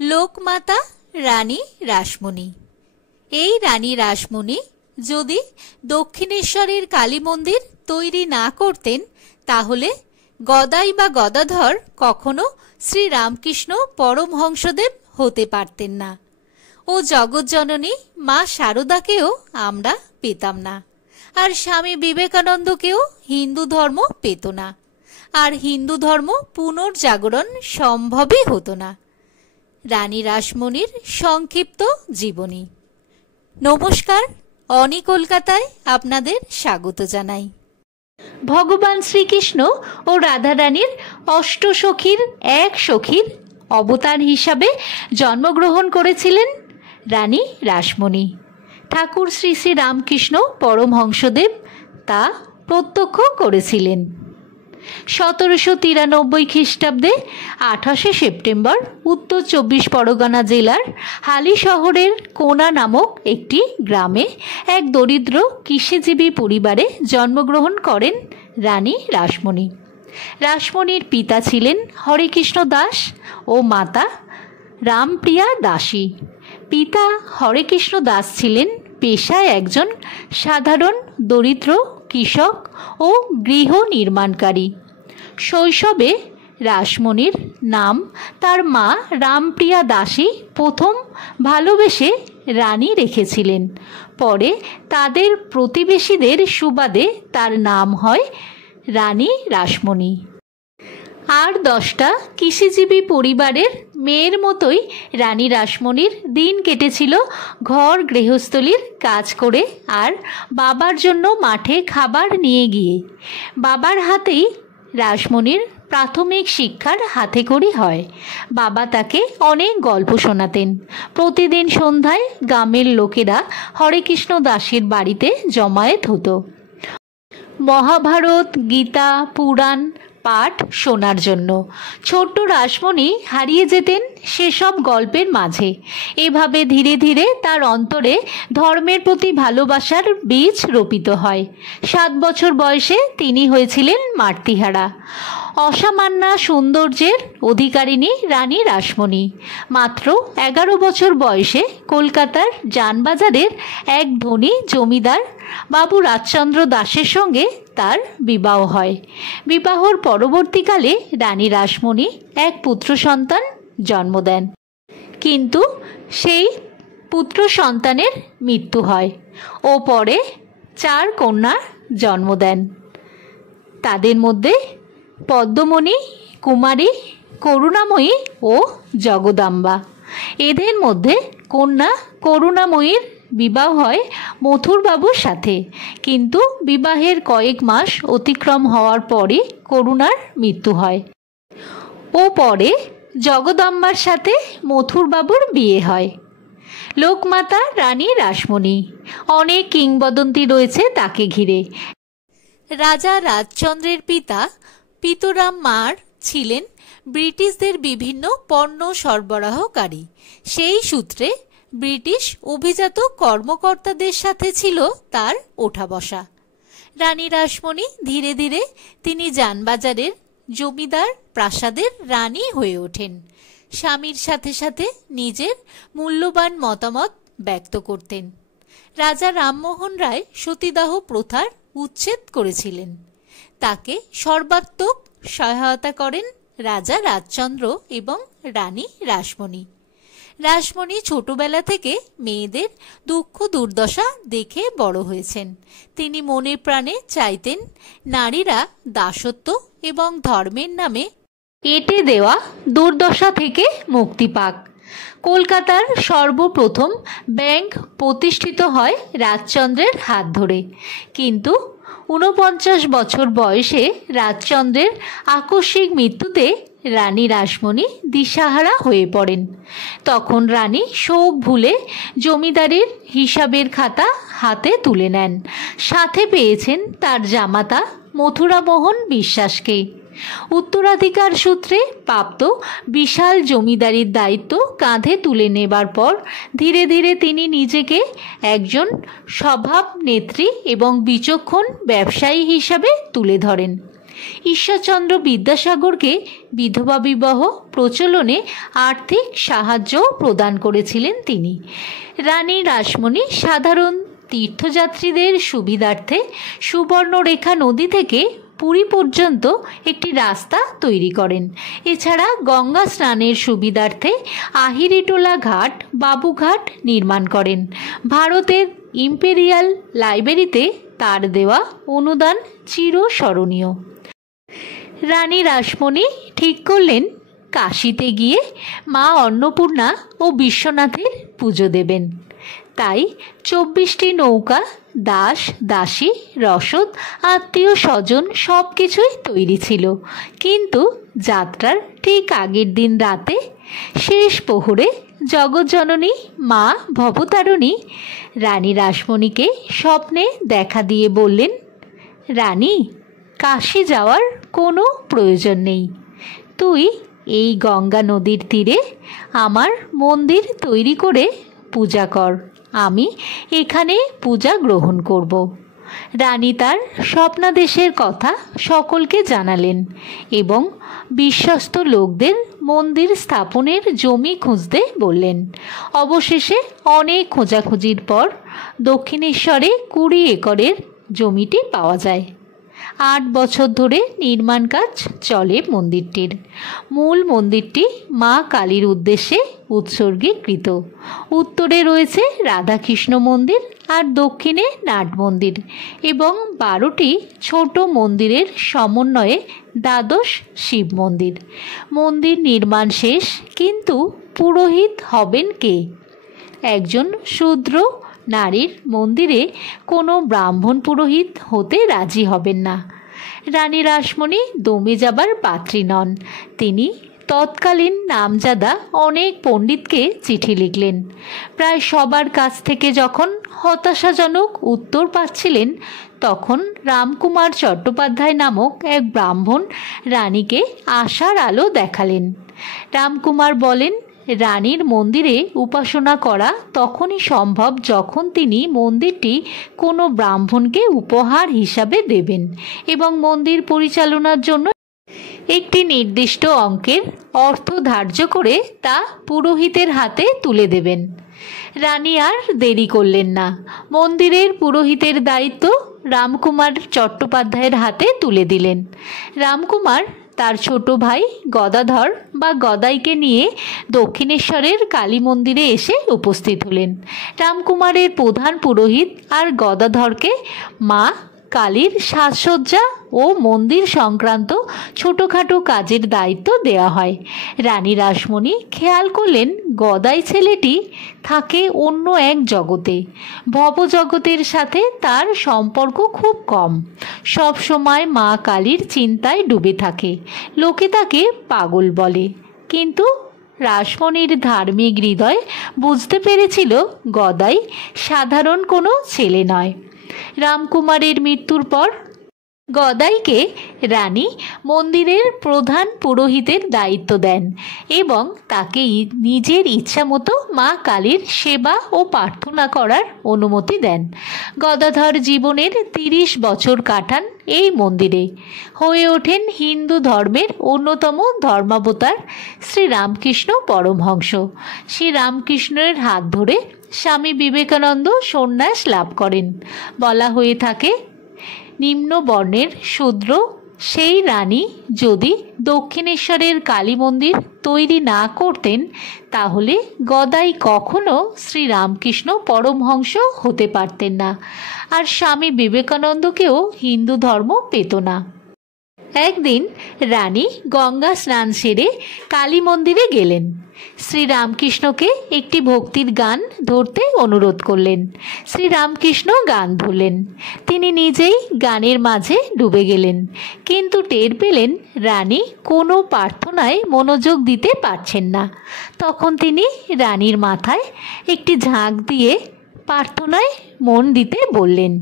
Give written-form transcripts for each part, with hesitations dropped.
লোকমাতা রানী রাসমণি। এই রানী রাসমণি যদি দক্ষিণেশ্বরের কালী মন্দির তৈরি না করতেন তাহলে গদাই বা গদাধর কখনো শ্রীরামকৃষ্ণ পরমহংসদেব হতে পারতেন না ও জগৎজননী মা শারদাকেও আমরা পেতাম না, আর স্বামী বিবেকানন্দকেও হিন্দু ধর্ম পেত না, আর হিন্দু ধর্ম পুনর্জাগরণ সম্ভবই হতো না। রানী রাসমণির সংক্ষিপ্ত জীবনী। নমস্কার, অনি কলকাতায় আপনাদের স্বাগত জানাই। ভগবান শ্রীকৃষ্ণ ও রাধারানীর অষ্টসখীর এক সখীর অবতার হিসাবে জন্মগ্রহণ করেছিলেন রানী রাসমণি। ঠাকুর শ্রী শ্রী রামকৃষ্ণ পরমহংসদেব তা প্রত্যক্ষ করেছিলেন। 1793 খ্রিস্টাব্দে 28 সেপ্টেম্বর উত্তর 24 পরগনা জেলার হালি শহরের কোনা নামক একটি গ্রামে এক দরিদ্র কৃষিজীবী পরিবারে জন্মগ্রহণ করেন রানী রাসমণি। রাসমণির পিতা ছিলেন হরেকৃষ্ণ দাস ও মাতা রামপ্রিয়া দাসী। পিতা হরেকৃষ্ণ দাস ছিলেন পেশায় একজন সাধারণ দরিদ্র কৃষক ও গৃহ নির্মাণকারী। শৈশবে রাসমণির নাম তার মা রামপ্রিয়া দাসী প্রথম ভালোবেসে রানী রেখেছিলেন। পরে তাদের প্রতিবেশীদের সুবাদে তার নাম হয় রানী রাসমণি। আর 10টা কৃষিজীবী পরিবারের মেয়ের মতোই রানী রাসমণির দিন কেটেছিল ঘর গৃহস্থলীর কাজ করে আর বাবার জন্য মাঠে খাবার নিয়ে গিয়ে। বাবার হাতেই রাসমণির প্রাথমিক শিক্ষার হাতেখড়ি হয়। বাবা তাকে অনেক গল্প শোনাতেন। প্রতিদিন সন্ধ্যায় গ্রামের লোকেরা হরেকৃষ্ণ দাসের বাড়িতে জমায়েত হতো মহাভারত, গীতা, পুরাণ পাঠ শোনার জন্য। ছোট্ট রাসমণি হারিয়ে যেতেন সেসব গল্পের মাঝে। এভাবে ধীরে ধীরে তার অন্তরে ধর্মের প্রতি ভালোবাসার বীজ রোপিত হয়। 7 বছর বয়সে তিনি হয়েছিলেন মাতৃহারা। অসামান্য সৌন্দর্যের অধিকারিণী রানী রাসমণি মাত্র 11 বছর বয়সে কলকাতার জানবাজারের এক ধনী জমিদার বাবু রাজচন্দ্র দাসের সঙ্গে তার বিবাহ হয়। বিবাহর পরবর্তীকালে রানী রাসমণি এক পুত্র সন্তান জন্ম দেন, কিন্তু সেই পুত্র সন্তানের মৃত্যু হয় ও পরে 4 কন্যার জন্ম দেন। তাদের মধ্যে পদ্মমণি, কুমারী, করুণাময়ী ও জগদাম্বা। এদের মধ্যে কন্যা করুণাময়ীর বিবাহ হয় মথুরবাবুর সাথে, কিন্তু বিবাহের কয়েক মাস অতিক্রম হওয়ার পরে করুণার মৃত্যু হয় ও পরে জগদম্বার সাথে মথুরবাবুর বিয়ে হয়। লোকমাতা রানী রাসমণি। অনেক কিংবদন্তি রয়েছে তাকে ঘিরে। রাজা রাজচন্দ্রের পিতা পিতরাম মার ছিলেন ব্রিটিশদের বিভিন্ন পণ্য সরবরাহকারী। সেই সূত্রে ব্রিটিশ অভিজাত কর্মকর্তাদের সাথে ছিল তার ওঠা বসা। রানী রাসমণি ধীরে ধীরে তিনি জানবাজারের জমিদার প্রাসাদের রানী হয়ে ওঠেন। স্বামীর সাথে সাথে নিজের মূল্যবান মতামত ব্যক্ত করতেন। রাজা রামমোহন রায় সতীদাহ প্রথার উচ্ছেদ করেছিলেন। তাকে সর্বাত্মক সহায়তা করেন রাজা রাজচন্দ্র এবং রানী রাসমণি। রাসমণি ছোটবেলা থেকে মেয়েদের দুঃখ দুর্দশা দেখে বড় হয়েছেন। তিনি মনে প্রাণে চাইতেন নারীরা দাসত্ব এবং ধর্মের নামে এঁটে দেওয়া দুর্দশা থেকে মুক্তি পাক। কলকাতার সর্বপ্রথম ব্যাংক প্রতিষ্ঠিত হয় রাজচন্দ্রের হাত ধরে, কিন্তু 49 বছর বয়সে রাজচন্দ্রের আকস্মিক মৃত্যুতে রানী রাসমণি দিশাহারা হয়ে পড়েন। তখন রানী শোক ভুলে জমিদারের হিসাবের খাতা হাতে তুলে নেন। সাথে পেয়েছেন তার জামাতা মথুরামোহন বিশ্বাসকে। উত্তরাধিকার সূত্রে প্রাপ্ত বিশাল জমিদারির দায়িত্ব কাঁধে তুলে নেবার পর ধীরে ধীরে তিনি নিজেকে একজন স্বভাব নেত্রী এবং বিচক্ষণ ব্যবসায়ী হিসাবে তুলে ধরেন। ঈশ্বরচন্দ্র বিদ্যাসাগরকে বিধবা বিবাহ প্রচলনে আর্থিক সাহায্য প্রদান করেছিলেন তিনি। রানী রাসমণি সাধারণ তীর্থযাত্রীদের সুবিধার্থে সুবর্ণরেখা নদী থেকে পুরী পর্যন্ত একটি রাস্তা তৈরি করেন। এছাড়া গঙ্গা স্নানের সুবিধার্থে আহিরিটোলা ঘাট, বাবুঘাট নির্মাণ করেন। ভারতের ইম্পেরিয়াল লাইব্রেরিতে তার দেওয়া অনুদান চিরস্মরণীয়। রানী রাসমণি ঠিক করলেন কাশীতে গিয়ে মা অন্নপূর্ণা ও বিশ্বনাথের পুজো দেবেন। তাই 24টি নৌকা, দাস দাসী, রসদ, আত্মীয় স্বজন সব কিছুই তৈরি ছিল। কিন্তু যাত্রার ঠিক আগের দিন রাতে শেষ প্রহরে জগৎজননী মা ভবতারিণী রানী রাসমণিকে স্বপ্নে দেখা দিয়ে বললেন, রানী, কাশী যাওয়ার কোনো প্রয়োজন নেই। তুই এই গঙ্গা নদীর তীরে আমার মন্দির তৈরি করে পূজা কর, আমি এখানে পূজা গ্রহণ করব। রানী তার স্বপ্নাদেশের কথা সকলকে জানালেন এবং বিশ্বস্ত লোকদের মন্দির স্থাপনের জমি খুঁজতে বললেন। অবশেষে অনেক খোঁজাখুঁজির পর দক্ষিণেশ্বরে 20 একরের জমিটি পাওয়া যায়। 8 বছর ধরে নির্মাণ কাজ চলে মন্দিরটির। মূল মন্দিরটি মা কালীর উদ্দেশ্যে উৎসর্গীকৃত। উত্তরে রয়েছে রাধাকৃষ্ণ মন্দির আর দক্ষিণে নাট মন্দির এবং 12টি ছোট মন্দিরের সমন্বয়ে 12 শিব মন্দির। মন্দির নির্মাণ শেষ, কিন্তু পুরোহিত হবেন কে? একজন শূদ্র নারীর মন্দিরে কোনো ব্রাহ্মণ পুরোহিত হতে রাজি হবেন না। রানী রাসমণি দমে যাবার পাত্রী নন। তিনি তৎকালীন নামজাদা অনেক পণ্ডিতকে চিঠি লিখলেন। প্রায় সবার কাছ থেকে যখন হতাশাজনক উত্তর পাচ্ছিলেন, তখন রামকুমার চট্টোপাধ্যায় নামক এক ব্রাহ্মণ রানীকে আশার আলো দেখালেন। রামকুমার বলেন, রানীর মন্দিরে উপাসনা করা তখনই সম্ভব যখন তিনি মন্দিরটি কোনো ব্রাহ্মণকে উপহার হিসাবে দেবেন এবং মন্দির পরিচালনার জন্য একটি নির্দিষ্ট অঙ্কের অর্থ ধার্য করে তা পুরোহিতের হাতে তুলে দেবেন। রানী আর দেরি করলেন না। মন্দিরের পুরোহিতের দায়িত্ব রামকুমার চট্টোপাধ্যায়ের হাতে তুলে দিলেন। রামকুমার তার ছোট ভাই গদাধর বা গদাইকে নিয়ে দক্ষিণেশ্বরের কালী মন্দিরে এসে উপস্থিত হলেন। রামকুমারের প্রধান পুরোহিত আর গদাধরকে মা কালীর সাজসজ্জা ও মন্দির সংক্রান্ত ছোটোখাটো কাজের দায়িত্ব দেওয়া হয়। রানী রাসমণি খেয়াল করলেন গদাই ছেলেটি থাকে অন্য এক জগতে। ভবজগতের সাথে তার সম্পর্ক খুব কম। সব সময় মা কালীর চিন্তায় ডুবে থাকে। লোকে তাকে পাগল বলে। কিন্তু রাসমণির ধার্মিক হৃদয় বুঝতে পেরেছিল গদাই সাধারণ কোনো ছেলে নয়। রামকুমারের মৃত্যুর পর গদাইকে রানী মন্দিরের প্রধান পুরোহিতের দায়িত্ব দেন এবং তাকে নিজের ইচ্ছামতো মা কালীর সেবা ও প্রার্থনা করার অনুমতি দেন। গদাধর জীবনের 30 বছর কাটান এই মন্দিরে। হয়ে ওঠেন হিন্দু ধর্মের অন্যতম ধর্মাবতার শ্রীরামকৃষ্ণ পরমহংস। শ্রীরামকৃষ্ণের হাত ধরে স্বামী বিবেকানন্দ সন্ন্যাস লাভ করেন। বলা হয়ে থাকে, নিম্ন বর্ণের শূদ্র সেই রানী যদি দক্ষিণেশ্বরের কালী মন্দির তৈরি না করতেন, তাহলে গদাই কখনো শ্রীরামকৃষ্ণ পরমহংস হতে পারতেন না, আর স্বামী বিবেকানন্দকেও হিন্দু ধর্ম পেত না। একদিন রানী গঙ্গা স্নান সেরে কালী মন্দিরে গেলেন। শ্রীরামকৃষ্ণকে একটি ভক্তির গান ধরতে অনুরোধ করলেন। শ্রীরামকৃষ্ণ গান ধরলেন। তিনি নিজেই গানের মাঝে ডুবে গেলেন, কিন্তু টের পেলেন রানী কোনো প্রার্থনায় মনোযোগ দিতে পারছেন না। তখন তিনি রানীর মাথায় একটি ঝাঁক দিয়ে প্রার্থনায় মন দিতে বললেন।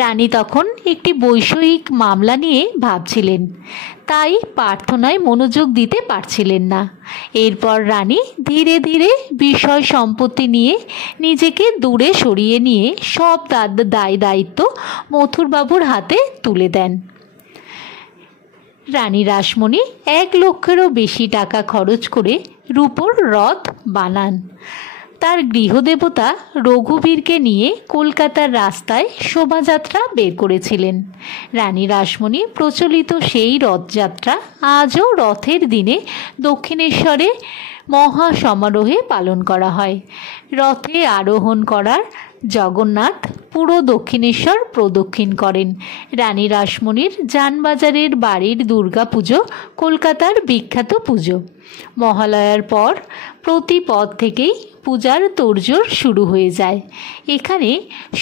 রানী তখন একটি বৈষয়িক মামলা নিয়ে ভাবছিলেন, তাই প্রার্থনায় মনোযোগ দিতে পারছিলেন না। এরপর রানী ধীরে ধীরে বিষয় সম্পত্তি নিয়ে নিজেকে দূরে সরিয়ে নিয়ে সব দায় দায়িত্ব মথুরবাবুর হাতে তুলে দেন। রানী রাসমণি 1 লক্ষেরও বেশি টাকা খরচ করে রূপোর রথ বানান। তার গৃহদেবতা রঘুবীরকে নিয়ে কলকাতার রাস্তায় শোভাযাত্রা বের করেছিলেন। রানী রাসমণি প্রচলিত সেই রথযাত্রা আজও রথের দিনে দক্ষিণেশ্বরে মহা সমারোহে পালন করা হয়। রথে আরোহণ করার জগন্নাথ পুরো দক্ষিণেশ্বর প্রদক্ষিণ করেন। রানী রাসমণির জানবাজারের বাড়ির দুর্গাপুজো কলকাতার বিখ্যাত পুজো। মহালয়ার পর প্রতি পদ থেকেই পূজার তোড়জোড় শুরু হয়ে যায়। এখানে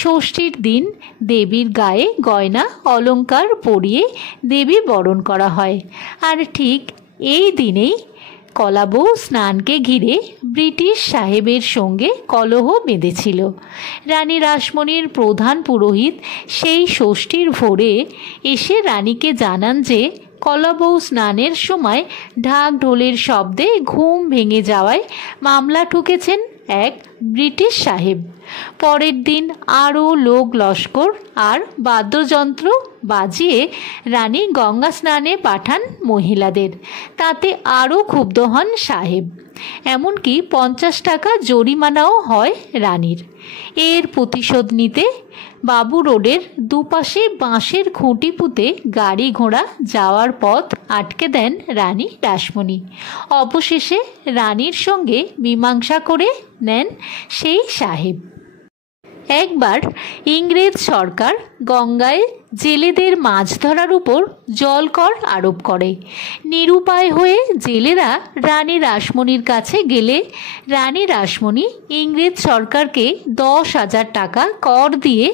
ষষ্ঠীর দিন দেবীর গায়ে গয়না অলংকার পরিয়ে দেবী বরণ করা হয়। আর ঠিক এই দিনেই কলাবউ স্নানকে ঘিরে ব্রিটিশ সাহেবের সঙ্গে কলহ বেঁধেছিল। রানী রাসমণির প্রধান পুরোহিত সেই ষষ্ঠীর ভোরে এসে রানীকে জানান যে কলাবউ স্নানের সময় ঢাক ঢোলের শব্দে ঘুম ভেঙে যাওয়ায় মামলা ঠুকেছেন এক ব্রিটিশ সাহেব। পরের দিন আরও লোক লস্কর আর বাদ্যযন্ত্র বাজিয়ে রানী গঙ্গা স্নানে পাঠান মহিলাদের। তাতে আরও ক্ষুব্ধ হন সাহেব। এমনকি 50 টাকা জরিমানাও হয় রানীর। এর প্রতিশোধ নিতে বাবু রোডের দুপাশে বাঁশের খুঁটি পুঁতে গাড়ি ঘোড়া যাওয়ার পথ আটকে দেন রানী রাসমণি। অবশেষে রানীর সঙ্গে মীমাংসা করে নেন সেই সাহেব। একবার ইংরেজ সরকার গঙ্গায় জেলেদের মাছ ধরার উপর জলকর আরোপ করে। নিরুপায় হয়ে জেলেরা রানী রাসমণির কাছে গেলে রানী রাসমণি ইংরেজ সরকারকে 10,000 টাকা কর দিয়ে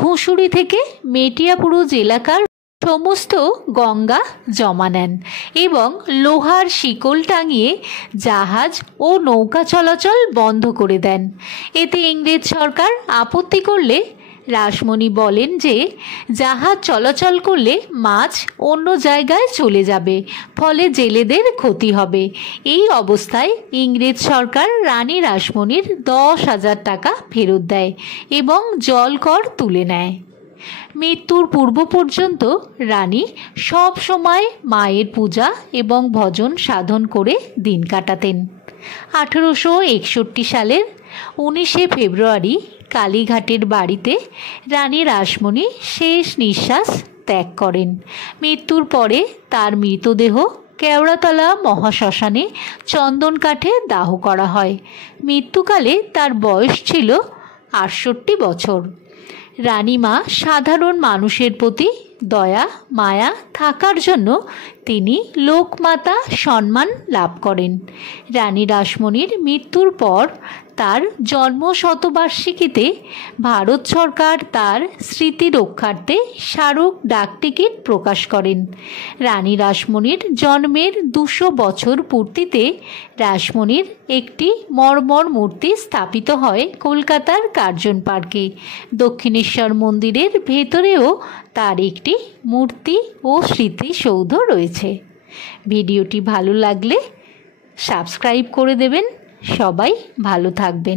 ঘুষুরি থেকে মেটিয়াপুরুষ এলাকার সমস্ত গঙ্গা জমা নেন এবং লোহার শিকল টাঙিয়ে জাহাজ ও নৌকা চলাচল বন্ধ করে দেন। এতে ইংরেজ সরকার আপত্তি করলে রাসমণি বলেন যে জাহাজ চলাচল করলে মাছ অন্য জায়গায় চলে যাবে, ফলে জেলেদের ক্ষতি হবে। এই অবস্থায় ইংরেজ সরকার রানী রাসমণির 10,000 টাকা ফেরত দেয় এবং জলকর তুলে নেয়। মৃত্যুর পূর্ব পর্যন্ত রানী সব সময় মায়ের পূজা এবং ভজন সাধন করে দিন কাটাতেন। 1861 সালের 19শে ফেব্রুয়ারি কালীঘাটের বাড়িতে রানী রাসমণি শেষ নিঃশ্বাস ত্যাগ করেন। মৃত্যুর পরে তার মৃতদেহ কেওড়াতলা মহাশ্মশানে চন্দন কাঠে দাহ করা হয়। মৃত্যুকালে তার বয়স ছিল 68 বছর। রানীমা সাধারণ মানুষের প্রতি দয়া মায়া থাকার জন্য তিনি লোকমাতা সম্মান লাভ করেন। রানী রাসমণির মৃত্যুর পর তার জন্মশতবার্ষিকীতে ভারত সরকার তার স্মৃতি রক্ষার্থে স্মারক ডাকটিকিট প্রকাশ করেন। রানী রাসমণির জন্মের 200 বছর পূর্তিতে রাসমণির একটি মর্মর মূর্তি স্থাপিত হয় কলকাতার কার্জন পার্কে। দক্ষিণেশ্বর মন্দিরের ভেতরেও তার একটি মূর্তি ও স্মৃতিসৌধ রয়েছে। ভিডিওটি ভালো লাগলে সাবস্ক্রাইব করে দেবেন। সবাই ভালো থাকবেন।